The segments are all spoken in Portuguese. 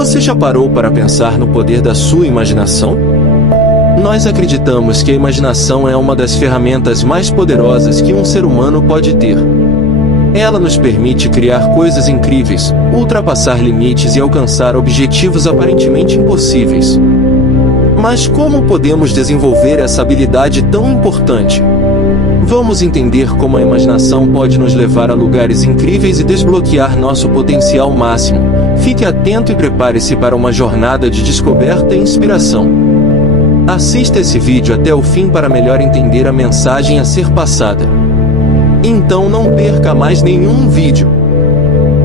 Você já parou para pensar no poder da sua imaginação? Nós acreditamos que a imaginação é uma das ferramentas mais poderosas que um ser humano pode ter. Ela nos permite criar coisas incríveis, ultrapassar limites e alcançar objetivos aparentemente impossíveis. Mas como podemos desenvolver essa habilidade tão importante? Vamos entender como a imaginação pode nos levar a lugares incríveis e desbloquear nosso potencial máximo. Fique atento e prepare-se para uma jornada de descoberta e inspiração. Assista esse vídeo até o fim para melhor entender a mensagem a ser passada. Então não perca mais nenhum vídeo.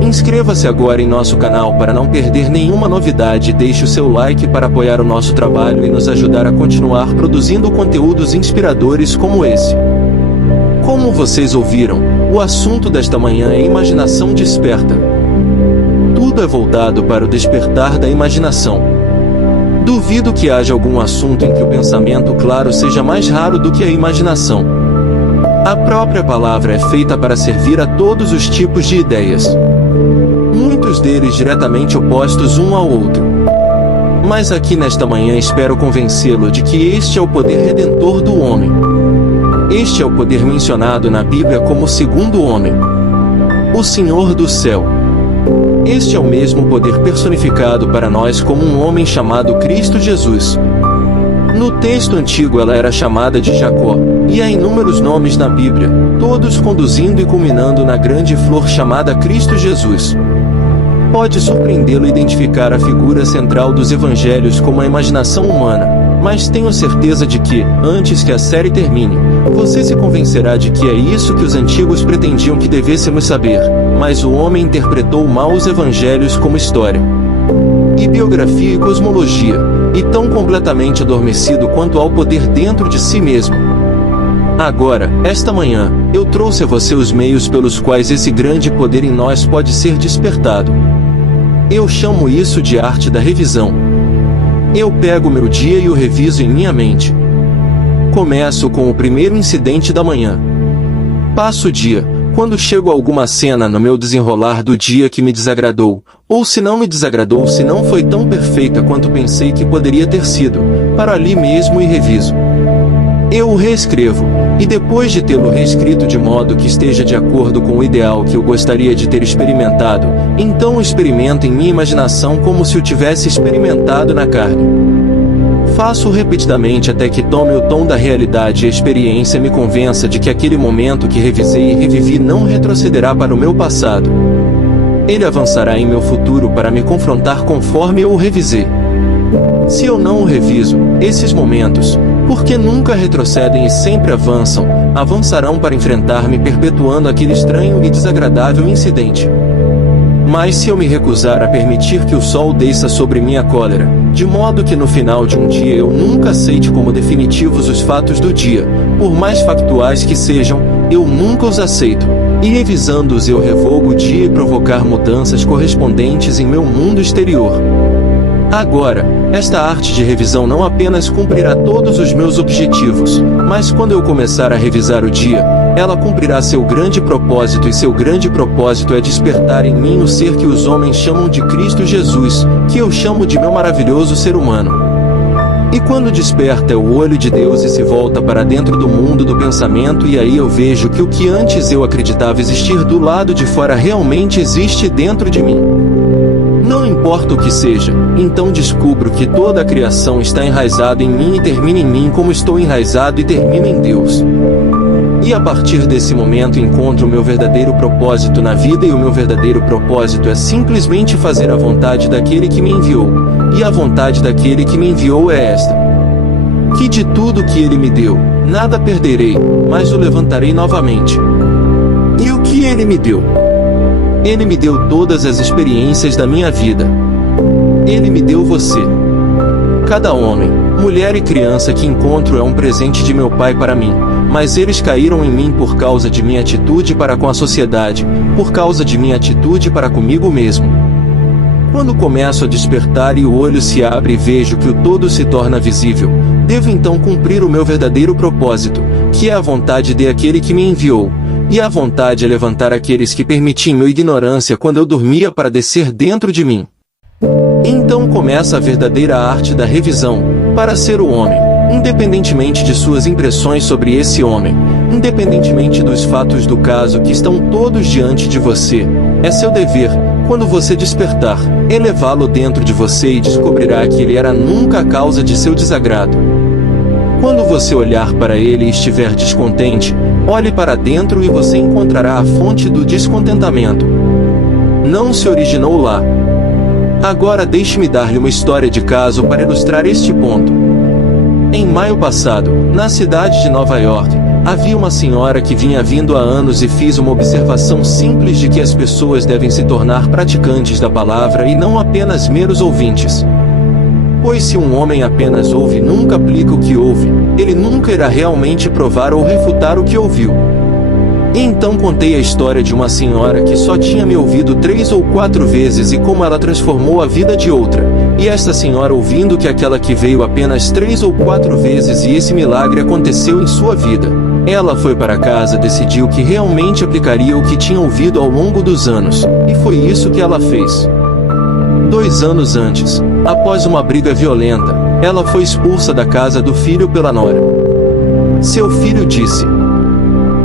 Inscreva-se agora em nosso canal para não perder nenhuma novidade e deixe o seu like para apoiar o nosso trabalho e nos ajudar a continuar produzindo conteúdos inspiradores como esse. Como vocês ouviram, o assunto desta manhã é imaginação desperta. Tudo é voltado para o despertar da imaginação. Duvido que haja algum assunto em que o pensamento claro seja mais raro do que a imaginação. A própria palavra é feita para servir a todos os tipos de ideias. Muitos deles diretamente opostos um ao outro. Mas aqui nesta manhã espero convencê-lo de que este é o poder redentor do homem. Este é o poder mencionado na Bíblia como o segundo homem, o Senhor do céu. Este é o mesmo poder personificado para nós como um homem chamado Cristo Jesus. No texto antigo ela era chamada de Jacó, e há inúmeros nomes na Bíblia, todos conduzindo e culminando na grande flor chamada Cristo Jesus. Pode surpreendê-lo identificar a figura central dos evangelhos como a imaginação humana, mas tenho certeza de que, antes que a série termine, você se convencerá de que é isso que os antigos pretendiam que devêssemos saber, mas o homem interpretou mal os evangelhos como história e biografia e cosmologia, e tão completamente adormecido quanto ao poder dentro de si mesmo. Agora, esta manhã, eu trouxe a você os meios pelos quais esse grande poder em nós pode ser despertado. Eu chamo isso de arte da revisão. Eu pego meu dia e o reviso em minha mente. Começo com o primeiro incidente da manhã. Passo o dia, quando chego a alguma cena no meu desenrolar do dia que me desagradou, ou se não me desagradou, se não foi tão perfeita quanto pensei que poderia ter sido, paro ali mesmo e reviso. Eu o reescrevo, e depois de tê-lo reescrito de modo que esteja de acordo com o ideal que eu gostaria de ter experimentado, então o experimento em minha imaginação como se o tivesse experimentado na carne. Faço repetidamente até que tome o tom da realidade e a experiência me convença de que aquele momento que revisei e revivi não retrocederá para o meu passado. Ele avançará em meu futuro para me confrontar conforme eu o revisei. Se eu não o reviso, esses momentos, porque nunca retrocedem e sempre avançam, avançarão para enfrentar-me perpetuando aquele estranho e desagradável incidente. Mas se eu me recusar a permitir que o sol desça sobre minha cólera, de modo que no final de um dia eu nunca aceite como definitivos os fatos do dia, por mais factuais que sejam, eu nunca os aceito, e revisando-os eu revogo o dia e provocar mudanças correspondentes em meu mundo exterior. Agora, esta arte de revisão não apenas cumprirá todos os meus objetivos, mas quando eu começar a revisar o dia, ela cumprirá seu grande propósito, e seu grande propósito é despertar em mim o ser que os homens chamam de Cristo Jesus, que eu chamo de meu maravilhoso ser humano. E quando desperta é o olho de Deus e se volta para dentro do mundo do pensamento, e aí eu vejo que o que antes eu acreditava existir do lado de fora realmente existe dentro de mim. Não importa o que seja, então descubro que toda a criação está enraizada em mim e termina em mim como estou enraizado e termino em Deus. E a partir desse momento encontro o meu verdadeiro propósito na vida, e o meu verdadeiro propósito é simplesmente fazer a vontade daquele que me enviou, e a vontade daquele que me enviou é esta: que de tudo que ele me deu, nada perderei, mas o levantarei novamente. E o que ele me deu? Ele me deu todas as experiências da minha vida. Ele me deu você. Cada homem, mulher e criança que encontro é um presente de meu Pai para mim, mas eles caíram em mim por causa de minha atitude para com a sociedade, por causa de minha atitude para comigo mesmo. Quando começo a despertar e o olho se abre e vejo que o todo se torna visível, devo então cumprir o meu verdadeiro propósito, que é a vontade daquele que me enviou. E a vontade é levantar aqueles que permiti em minha ignorância quando eu dormia para descer dentro de mim. Então começa a verdadeira arte da revisão, para ser o homem, independentemente de suas impressões sobre esse homem, independentemente dos fatos do caso que estão todos diante de você. É seu dever, quando você despertar, elevá-lo dentro de você e descobrirá que ele era nunca a causa de seu desagrado. Quando você olhar para ele e estiver descontente, olhe para dentro e você encontrará a fonte do descontentamento. Não se originou lá. Agora deixe-me dar-lhe uma história de caso para ilustrar este ponto. Em maio passado, na cidade de Nova York, havia uma senhora que vinha vindo há anos e fiz uma observação simples de que as pessoas devem se tornar praticantes da palavra e não apenas meros ouvintes. Pois se um homem apenas ouve e nunca aplica o que ouve, ele nunca irá realmente provar ou refutar o que ouviu. E então contei a história de uma senhora que só tinha me ouvido 3 ou 4 vezes e como ela transformou a vida de outra. E esta senhora ouvindo que aquela que veio apenas 3 ou 4 vezes e esse milagre aconteceu em sua vida. Ela foi para casa, decidiu que realmente aplicaria o que tinha ouvido ao longo dos anos, e foi isso que ela fez. 2 anos antes, após uma briga violenta, ela foi expulsa da casa do filho pela nora. Seu filho disse: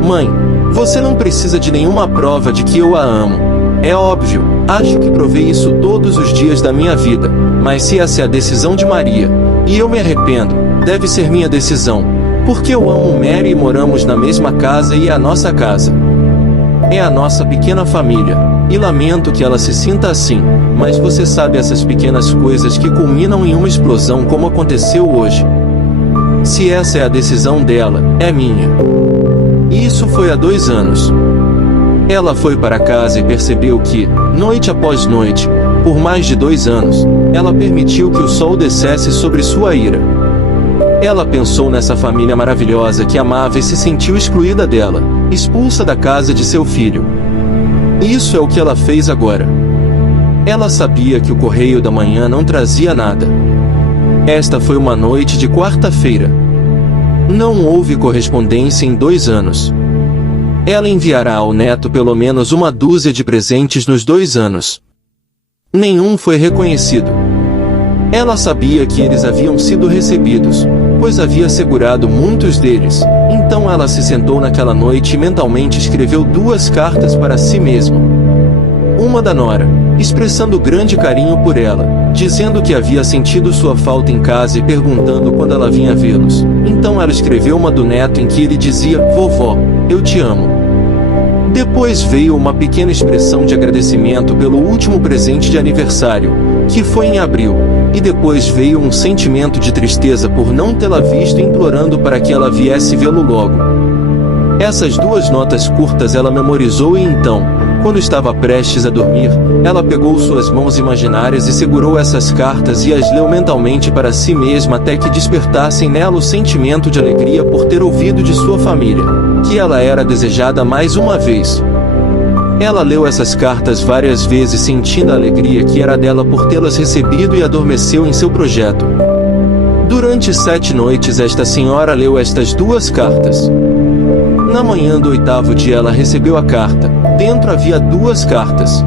"Mãe, você não precisa de nenhuma prova de que eu a amo. É óbvio, acho que provei isso todos os dias da minha vida, mas se essa é a decisão de Maria, e eu me arrependo, deve ser minha decisão, porque eu amo Mary e moramos na mesma casa e é a nossa casa. É a nossa pequena família, e lamento que ela se sinta assim, mas você sabe essas pequenas coisas que culminam em uma explosão como aconteceu hoje. Se essa é a decisão dela, é minha." Isso foi há 2 anos. Ela foi para casa e percebeu que, noite após noite, por mais de 2 anos, ela permitiu que o sol descesse sobre sua ira. Ela pensou nessa família maravilhosa que amava e se sentiu excluída dela, expulsa da casa de seu filho. Isso é o que ela fez agora. Ela sabia que o correio da manhã não trazia nada. Esta foi uma noite de quarta-feira. Não houve correspondência em 2 anos. Ela enviará ao neto pelo menos uma dúzia de presentes nos 2 anos. Nenhum foi reconhecido. Ela sabia que eles haviam sido recebidos, pois havia segurado muitos deles. Então ela se sentou naquela noite e mentalmente escreveu 2 cartas para si mesma. Uma da nora, expressando grande carinho por ela, dizendo que havia sentido sua falta em casa e perguntando quando ela vinha vê-los. Então ela escreveu uma do neto em que ele dizia: "Vovó, eu te amo." Depois veio uma pequena expressão de agradecimento pelo último presente de aniversário, que foi em abril, e depois veio um sentimento de tristeza por não tê-la visto, implorando para que ela viesse vê-lo logo. Essas 2 notas curtas ela memorizou e então, quando estava prestes a dormir, ela pegou suas mãos imaginárias e segurou essas cartas e as leu mentalmente para si mesma até que despertassem nela o sentimento de alegria por ter ouvido de sua família, que ela era desejada mais uma vez. Ela leu essas cartas várias vezes sentindo a alegria que era dela por tê-las recebido e adormeceu em seu projeto. Durante 7 noites esta senhora leu estas 2 cartas. Na manhã do 8º dia ela recebeu a carta. Dentro havia 2 cartas.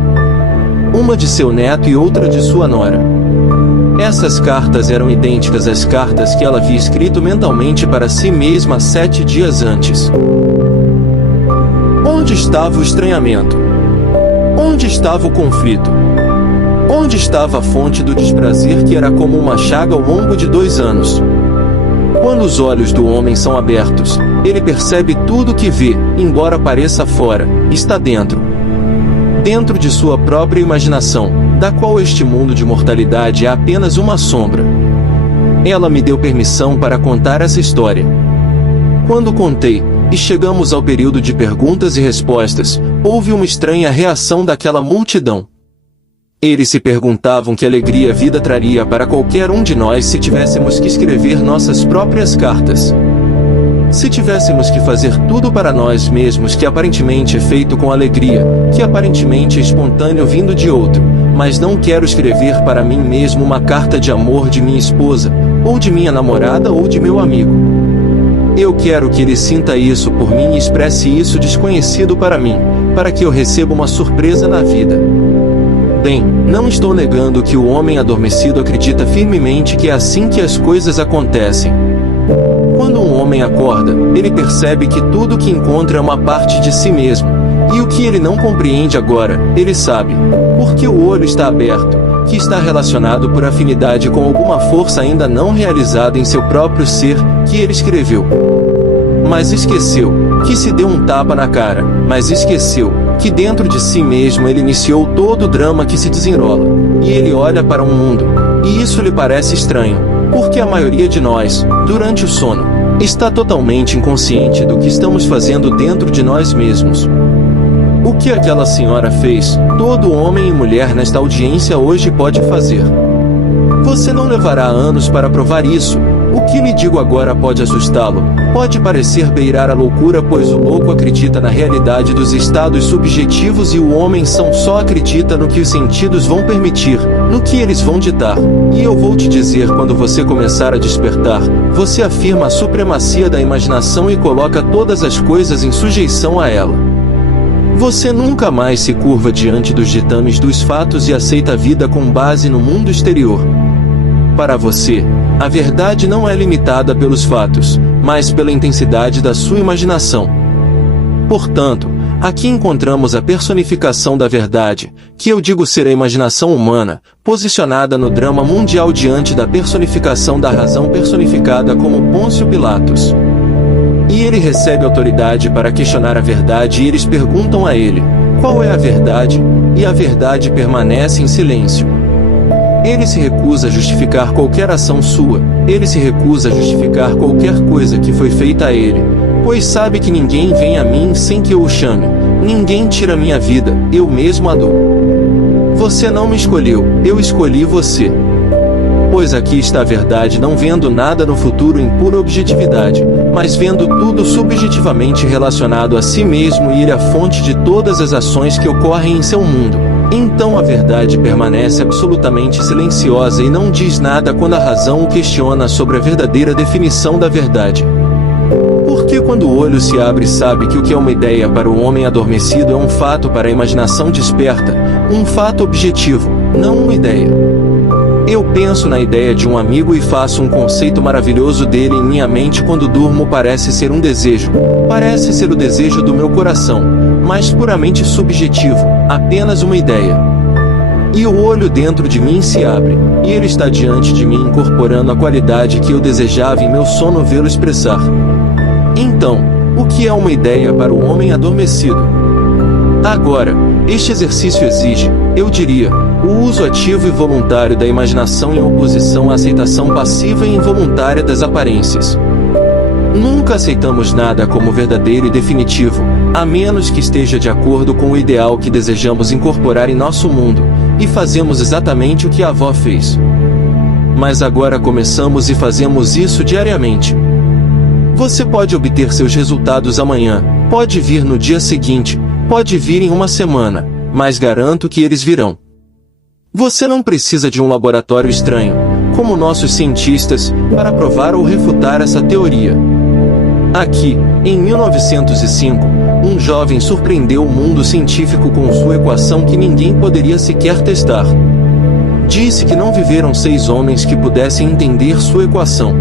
Uma de seu neto e outra de sua nora. Essas cartas eram idênticas às cartas que ela havia escrito mentalmente para si mesma 7 dias antes. Onde estava o estranhamento? Onde estava o conflito? Onde estava a fonte do desprazer que era como uma chaga ao longo de 2 anos? Quando os olhos do homem são abertos, ele percebe tudo o que vê, embora pareça fora, está dentro. Dentro de sua própria imaginação, da qual este mundo de mortalidade é apenas uma sombra. Ela me deu permissão para contar essa história. Quando contei, e chegamos ao período de perguntas e respostas, houve uma estranha reação daquela multidão. Eles se perguntavam que alegria a vida traria para qualquer um de nós se tivéssemos que escrever nossas próprias cartas. Se tivéssemos que fazer tudo para nós mesmos que aparentemente é feito com alegria, que aparentemente é espontâneo vindo de outro, mas não quero escrever para mim mesmo uma carta de amor de minha esposa, ou de minha namorada ou de meu amigo. Eu quero que ele sinta isso por mim e expresse isso desconhecido para mim, para que eu receba uma surpresa na vida. Bem, não estou negando que o homem adormecido acredita firmemente que é assim que as coisas acontecem. Quando um homem acorda, ele percebe que tudo o que encontra é uma parte de si mesmo, e o que ele não compreende agora, ele sabe, porque o olho está aberto, que está relacionado por afinidade com alguma força ainda não realizada em seu próprio ser, que ele escreveu. Mas esqueceu, que se deu um tapa na cara, mas esqueceu, que dentro de si mesmo ele iniciou todo o drama que se desenrola, e ele olha para um mundo, e isso lhe parece estranho, porque a maioria de nós, durante o sono, está totalmente inconsciente do que estamos fazendo dentro de nós mesmos. O que aquela senhora fez, todo homem e mulher nesta audiência hoje pode fazer. Você não levará anos para provar isso. O que lhe digo agora pode assustá-lo, pode parecer beirar a loucura, pois o louco acredita na realidade dos estados subjetivos e o homem só acredita no que os sentidos vão permitir, no que eles vão ditar. E eu vou te dizer, quando você começar a despertar, você afirma a supremacia da imaginação e coloca todas as coisas em sujeição a ela. Você nunca mais se curva diante dos ditames dos fatos e aceita a vida com base no mundo exterior. Para você, a verdade não é limitada pelos fatos, mas pela intensidade da sua imaginação. Portanto, aqui encontramos a personificação da verdade, que eu digo ser a imaginação humana, posicionada no drama mundial diante da personificação da razão personificada como Pôncio Pilatos. E ele recebe autoridade para questionar a verdade e eles perguntam a ele, qual é a verdade? E a verdade permanece em silêncio. Ele se recusa a justificar qualquer ação sua, ele se recusa a justificar qualquer coisa que foi feita a ele, pois sabe que ninguém vem a mim sem que eu o chame, ninguém tira minha vida, eu mesmo a dou. Você não me escolheu, eu escolhi você. Pois aqui está a verdade, não vendo nada no futuro em pura objetividade, mas vendo tudo subjetivamente relacionado a si mesmo e ele é a fonte de todas as ações que ocorrem em seu mundo. Então a verdade permanece absolutamente silenciosa e não diz nada quando a razão o questiona sobre a verdadeira definição da verdade. Porque quando o olho se abre sabe que o que é uma ideia para o homem adormecido é um fato para a imaginação desperta, um fato objetivo, não uma ideia. Eu penso na ideia de um amigo e faço um conceito maravilhoso dele em minha mente quando durmo. Parece ser um desejo, parece ser o desejo do meu coração, mas puramente subjetivo, apenas uma ideia. E o olho dentro de mim se abre, e ele está diante de mim incorporando a qualidade que eu desejava em meu sono vê-lo expressar. Então, o que é uma ideia para o homem adormecido? Agora, este exercício exige, eu diria, o uso ativo e voluntário da imaginação em oposição à aceitação passiva e involuntária das aparências. Nunca aceitamos nada como verdadeiro e definitivo, a menos que esteja de acordo com o ideal que desejamos incorporar em nosso mundo, e fazemos exatamente o que a avó fez. Mas agora começamos e fazemos isso diariamente. Você pode obter seus resultados amanhã, pode vir no dia seguinte, pode vir em uma semana, mas garanto que eles virão. Você não precisa de um laboratório estranho, como nossos cientistas, para provar ou refutar essa teoria. Aqui, em 1905, um jovem surpreendeu o mundo científico com sua equação que ninguém poderia sequer testar. Disse que não viveram 6 homens que pudessem entender sua equação.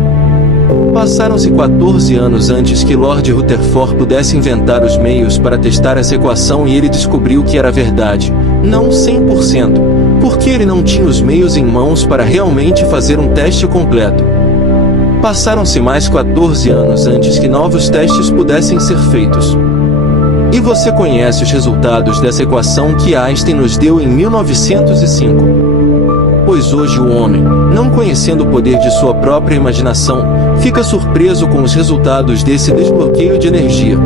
Passaram-se 14 anos antes que Lord Rutherford pudesse inventar os meios para testar essa equação e ele descobriu que era verdade, não 100%, porque ele não tinha os meios em mãos para realmente fazer um teste completo. Passaram-se mais 14 anos antes que novos testes pudessem ser feitos. E você conhece os resultados dessa equação que Einstein nos deu em 1905. Pois hoje o homem, não conhecendo o poder de sua própria imaginação, fica surpreso com os resultados desse desbloqueio de energia.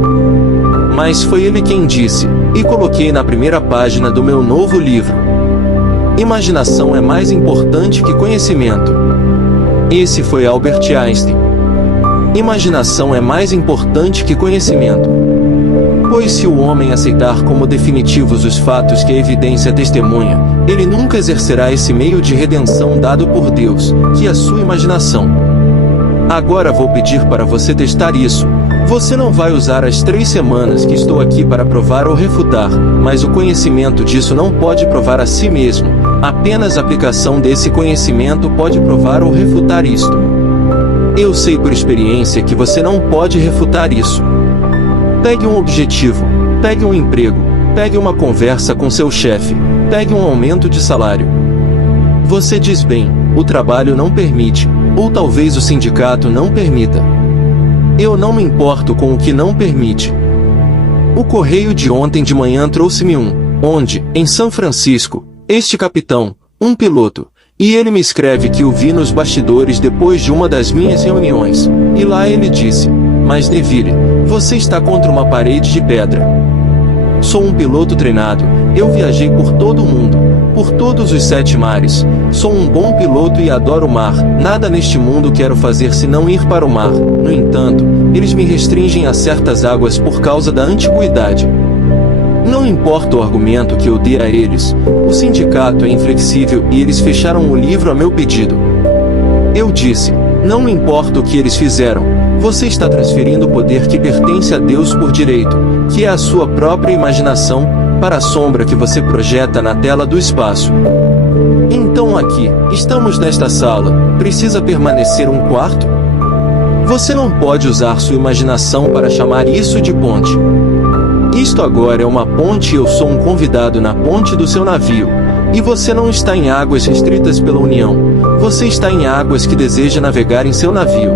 Mas foi ele quem disse, e coloquei na primeira página do meu novo livro: imaginação é mais importante que conhecimento. Esse foi Albert Einstein. Imaginação é mais importante que conhecimento. Pois se o homem aceitar como definitivos os fatos que a evidência testemunha, ele nunca exercerá esse meio de redenção dado por Deus, que é a sua imaginação. Agora vou pedir para você testar isso. Você não vai usar as 3 semanas que estou aqui para provar ou refutar, mas o conhecimento disso não pode provar a si mesmo, apenas a aplicação desse conhecimento pode provar ou refutar isto. Eu sei por experiência que você não pode refutar isso. Pegue um objetivo, pegue um emprego, pegue uma conversa com seu chefe, pegue um aumento de salário. Você diz bem, o trabalho não permite, ou talvez o sindicato não permita. Eu não me importo com o que não permite. O correio de ontem de manhã trouxe-me onde, em São Francisco, este capitão, um piloto, e ele me escreve que o vi nos bastidores depois de uma das minhas reuniões, e lá ele disse, mas Neville, você está contra uma parede de pedra. Sou um piloto treinado, eu viajei por todo o mundo, por todos os 7 mares, sou um bom piloto e adoro o mar, nada neste mundo quero fazer senão ir para o mar, no entanto, eles me restringem a certas águas por causa da antiguidade. Não importa o argumento que eu dê a eles, o sindicato é inflexível e eles fecharam o livro a meu pedido. Eu disse, não me importa o que eles fizeram, você está transferindo o poder que pertence a Deus por direito, que é a sua própria imaginação, para a sombra que você projeta na tela do espaço. Então aqui, estamos nesta sala, precisa permanecer um quarto? Você não pode usar sua imaginação para chamar isso de ponte. Isto agora é uma ponte e eu sou um convidado na ponte do seu navio. E você não está em águas restritas pela União. Você está em águas que deseja navegar em seu navio.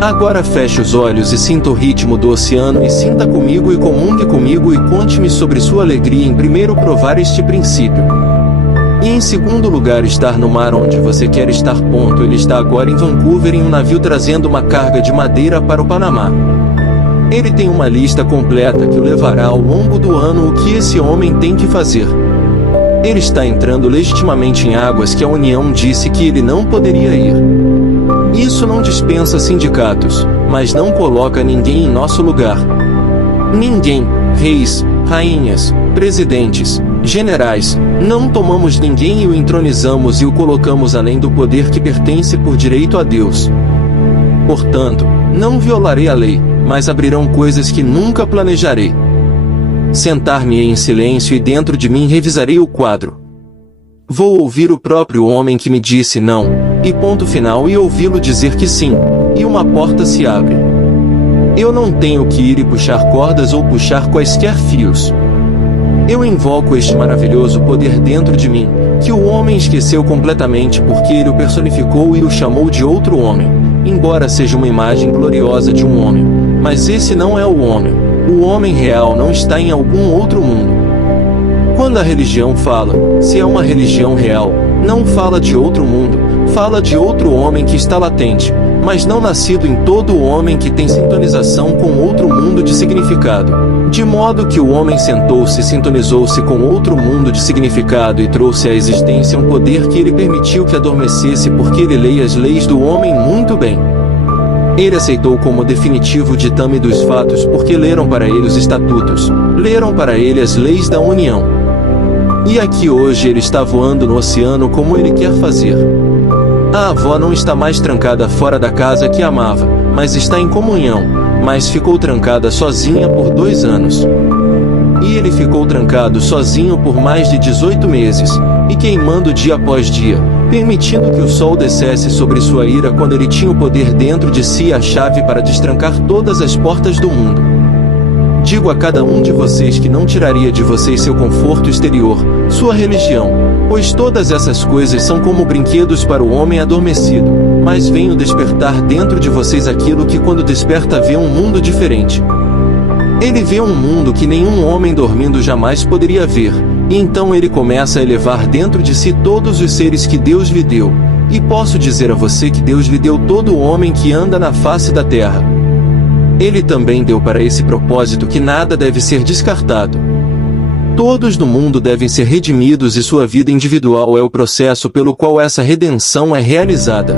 Agora feche os olhos e sinta o ritmo do oceano e sinta comigo e comungue comigo e conte-me sobre sua alegria em primeiro provar este princípio. E em segundo lugar estar no mar onde você quer estar. Ele está agora em Vancouver em um navio trazendo uma carga de madeira para o Panamá. Ele tem uma lista completa que o levará ao longo do ano o que esse homem tem que fazer. Ele está entrando legitimamente em águas que a União disse que ele não poderia ir. Isso não dispensa sindicatos, mas não coloca ninguém em nosso lugar. Ninguém, reis, rainhas, presidentes, generais, não tomamos ninguém e o entronizamos e o colocamos além do poder que pertence por direito a Deus. Portanto, não violarei a lei, mas abrirão coisas que nunca planejarei. Sentar-me-ei em silêncio e dentro de mim revisarei o quadro. Vou ouvir o próprio homem que me disse não, e ponto final e ouvi-lo dizer que sim, e uma porta se abre. Eu não tenho que ir e puxar cordas ou puxar quaisquer fios. Eu invoco este maravilhoso poder dentro de mim, que o homem esqueceu completamente porque ele o personificou e o chamou de outro homem, embora seja uma imagem gloriosa de um homem, mas esse não é o homem. O homem real não está em algum outro mundo. Quando a religião fala, se é uma religião real, não fala de outro mundo, fala de outro homem que está latente, mas não nascido em todo homem que tem sintonização com outro mundo de significado. De modo que o homem sentou-se e sintonizou-se com outro mundo de significado e trouxe à existência um poder que ele permitiu que adormecesse porque ele lê as leis do homem muito bem. Ele aceitou como definitivo o ditame dos fatos porque leram para ele os estatutos, leram para ele as leis da União. E aqui hoje ele está voando no oceano como ele quer fazer. A avó não está mais trancada fora da casa que amava, mas está em comunhão, mas ficou trancada sozinha por 2 anos. E ele ficou trancado sozinho por mais de 18 meses, e queimando dia após dia, permitindo que o sol descesse sobre sua ira quando ele tinha o poder dentro de si e a chave para destrancar todas as portas do mundo. Digo a cada um de vocês que não tiraria de vocês seu conforto exterior, sua religião, pois todas essas coisas são como brinquedos para o homem adormecido, mas venho despertar dentro de vocês aquilo que quando desperta vê um mundo diferente. Ele vê um mundo que nenhum homem dormindo jamais poderia ver, e então ele começa a elevar dentro de si todos os seres que Deus lhe deu, e posso dizer a você que Deus lhe deu todo o homem que anda na face da terra. Ele também deu para esse propósito que nada deve ser descartado. Todos no mundo devem ser redimidos e sua vida individual é o processo pelo qual essa redenção é realizada.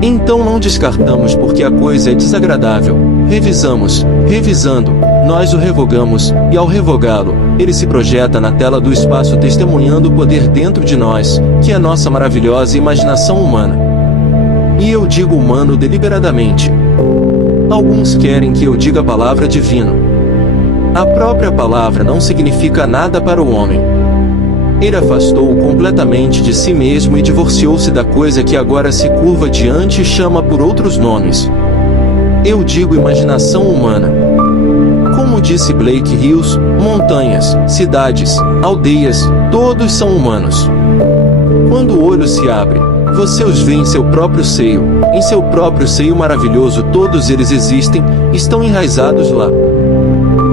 Então não descartamos porque a coisa é desagradável, revisamos, revisando, nós o revogamos, e ao revogá-lo, ele se projeta na tela do espaço testemunhando o poder dentro de nós, que é nossa maravilhosa imaginação humana. E eu digo humano deliberadamente. Alguns querem que eu diga a palavra divino. A própria palavra não significa nada para o homem. Ele afastou-o completamente de si mesmo e divorciou-se da coisa que agora se curva diante e chama por outros nomes. Eu digo imaginação humana. Como disse Blake Hills, montanhas, cidades, aldeias, todos são humanos. Quando o olho se abre, você os vê em seu próprio seio. Em seu próprio seio maravilhoso todos eles existem, estão enraizados lá.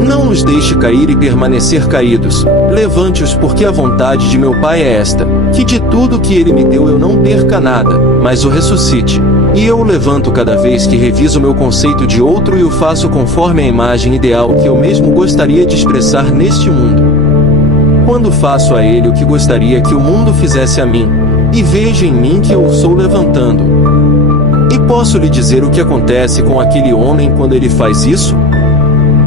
Não os deixe cair e permanecer caídos. Levante-os, porque a vontade de meu Pai é esta, que de tudo que Ele me deu eu não perca nada, mas o ressuscite. E eu o levanto cada vez que reviso meu conceito de outro e o faço conforme a imagem ideal que eu mesmo gostaria de expressar neste mundo. Quando faço a ele o que gostaria que o mundo fizesse a mim, e vejo em mim que eu o sou levantando. E posso lhe dizer o que acontece com aquele homem quando ele faz isso?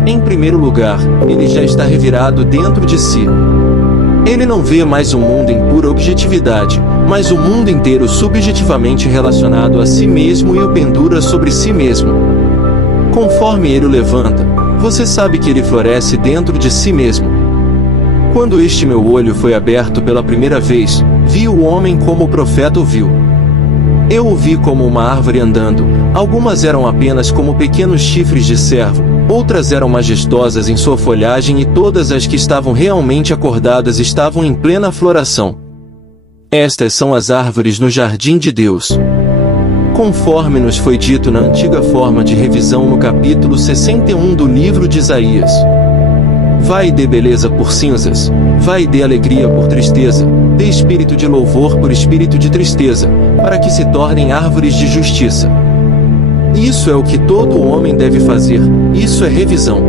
Em primeiro lugar, ele já está revirado dentro de si. Ele não vê mais o mundo em pura objetividade, mas o mundo inteiro subjetivamente relacionado a si mesmo e o pendura sobre si mesmo. Conforme ele o levanta, você sabe que ele floresce dentro de si mesmo. Quando este meu olho foi aberto pela primeira vez, vi o homem como o profeta o viu. Eu o vi como uma árvore andando, algumas eram apenas como pequenos chifres de cervo, outras eram majestosas em sua folhagem e todas as que estavam realmente acordadas estavam em plena floração. Estas são as árvores no jardim de Deus. Conforme nos foi dito na antiga forma de revisão no capítulo 61 do livro de Isaías. Vai dê beleza por cinzas, vai dê alegria por tristeza, dê espírito de louvor por espírito de tristeza, para que se tornem árvores de justiça. Isso é o que todo homem deve fazer, isso é revisão.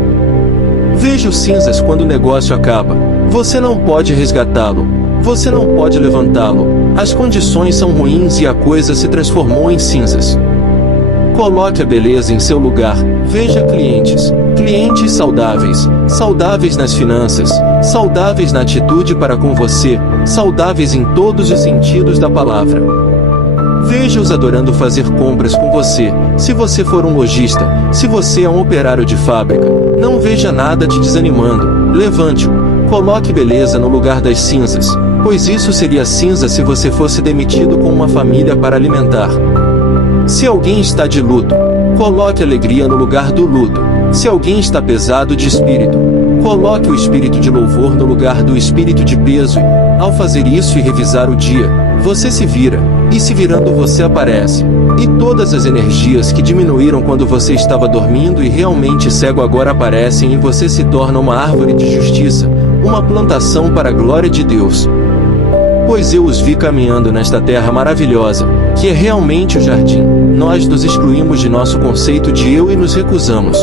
Veja os cinzas quando o negócio acaba. Você não pode resgatá-lo, você não pode levantá-lo, as condições são ruins e a coisa se transformou em cinzas. Coloque a beleza em seu lugar, veja clientes saudáveis, saudáveis nas finanças, saudáveis na atitude para com você, saudáveis em todos os sentidos da palavra. Veja-os adorando fazer compras com você, se você for um lojista, se você é um operário de fábrica, não veja nada te desanimando, levante-o, coloque beleza no lugar das cinzas, pois isso seria cinza se você fosse demitido com uma família para alimentar. Se alguém está de luto, coloque alegria no lugar do luto. Se alguém está pesado de espírito, coloque o espírito de louvor no lugar do espírito de peso e, ao fazer isso e revisar o dia, você se vira, e se virando você aparece. E todas as energias que diminuíram quando você estava dormindo e realmente cego agora aparecem e você se torna uma árvore de justiça, uma plantação para a glória de Deus. Pois eu os vi caminhando nesta terra maravilhosa, que é realmente o jardim. Nós nos excluímos de nosso conceito de eu e nos recusamos.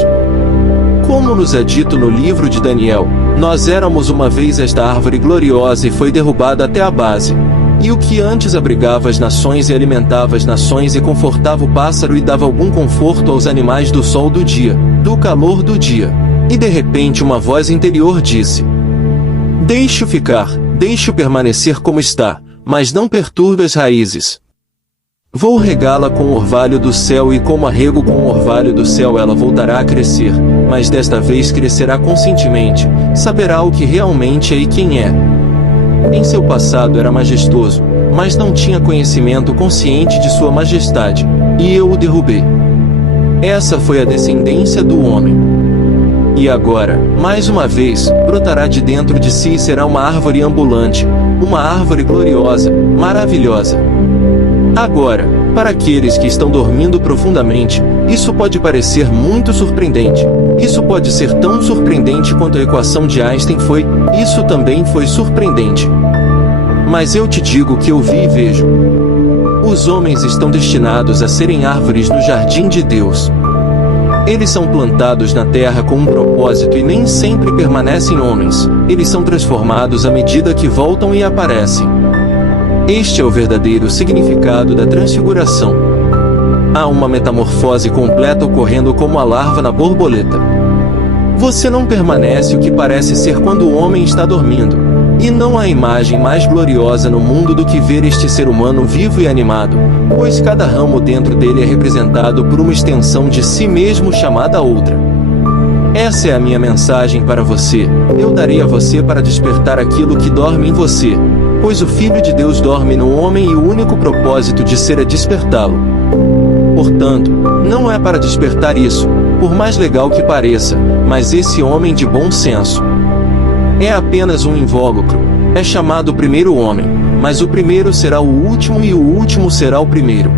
Como nos é dito no livro de Daniel, nós éramos uma vez esta árvore gloriosa e foi derrubada até a base. E o que antes abrigava as nações e alimentava as nações e confortava o pássaro e dava algum conforto aos animais do sol do dia, do calor do dia. E de repente uma voz interior disse: deixe-o ficar, deixe-o permanecer como está, mas não perturbe as raízes. Vou regá-la com o orvalho do céu e como a rego com o orvalho do céu ela voltará a crescer, mas desta vez crescerá conscientemente, saberá o que realmente é e quem é. Em seu passado era majestoso, mas não tinha conhecimento consciente de sua majestade, e eu o derrubei. Essa foi a descendência do homem. E agora, mais uma vez, brotará de dentro de si e será uma árvore ambulante, uma árvore gloriosa, maravilhosa. Agora, para aqueles que estão dormindo profundamente, isso pode parecer muito surpreendente. Isso pode ser tão surpreendente quanto a equação de Einstein foi, isso também foi surpreendente. Mas eu te digo que eu vi e vejo. Os homens estão destinados a serem árvores no jardim de Deus. Eles são plantados na terra com um propósito e nem sempre permanecem homens, eles são transformados à medida que voltam e aparecem. Este é o verdadeiro significado da transfiguração. Há uma metamorfose completa ocorrendo como a larva na borboleta. Você não permanece o que parece ser quando o homem está dormindo. E não há imagem mais gloriosa no mundo do que ver este ser humano vivo e animado, pois cada ramo dentro dele é representado por uma extensão de si mesmo chamada outra. Essa é a minha mensagem para você. Eu darei a você para despertar aquilo que dorme em você, pois o Filho de Deus dorme no homem e o único propósito de ser é despertá-lo. Portanto, não é para despertar isso, por mais legal que pareça, mas esse homem de bom senso. É apenas um invólucro. É chamado o primeiro homem, mas o primeiro será o último e o último será o primeiro.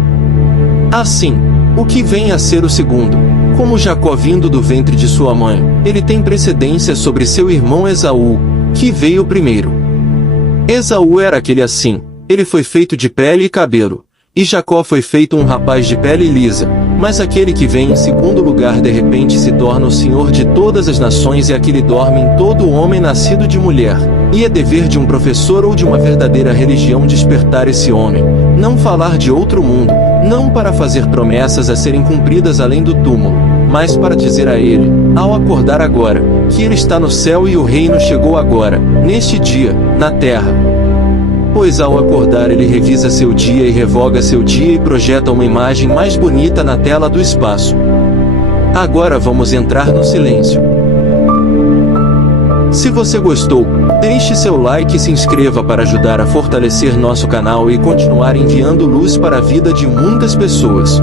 Assim, o que vem a ser o segundo? Como Jacó vindo do ventre de sua mãe, ele tem precedência sobre seu irmão Esaú, que veio primeiro. Esaú era aquele assim, ele foi feito de pele e cabelo, e Jacó foi feito um rapaz de pele lisa, mas aquele que vem em segundo lugar de repente se torna o Senhor de todas as nações e aquele dorme em todo homem nascido de mulher. E é dever de um professor ou de uma verdadeira religião despertar esse homem, não falar de outro mundo, não para fazer promessas a serem cumpridas além do túmulo, mas para dizer a ele, ao acordar agora, que ele está no céu e o reino chegou agora, neste dia, na terra. Pois ao acordar ele revisa seu dia e revoga seu dia e projeta uma imagem mais bonita na tela do espaço. Agora vamos entrar no silêncio. Se você gostou, deixe seu like e se inscreva para ajudar a fortalecer nosso canal e continuar enviando luz para a vida de muitas pessoas.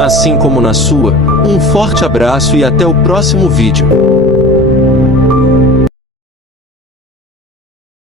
Assim como na sua, um forte abraço e até o próximo vídeo.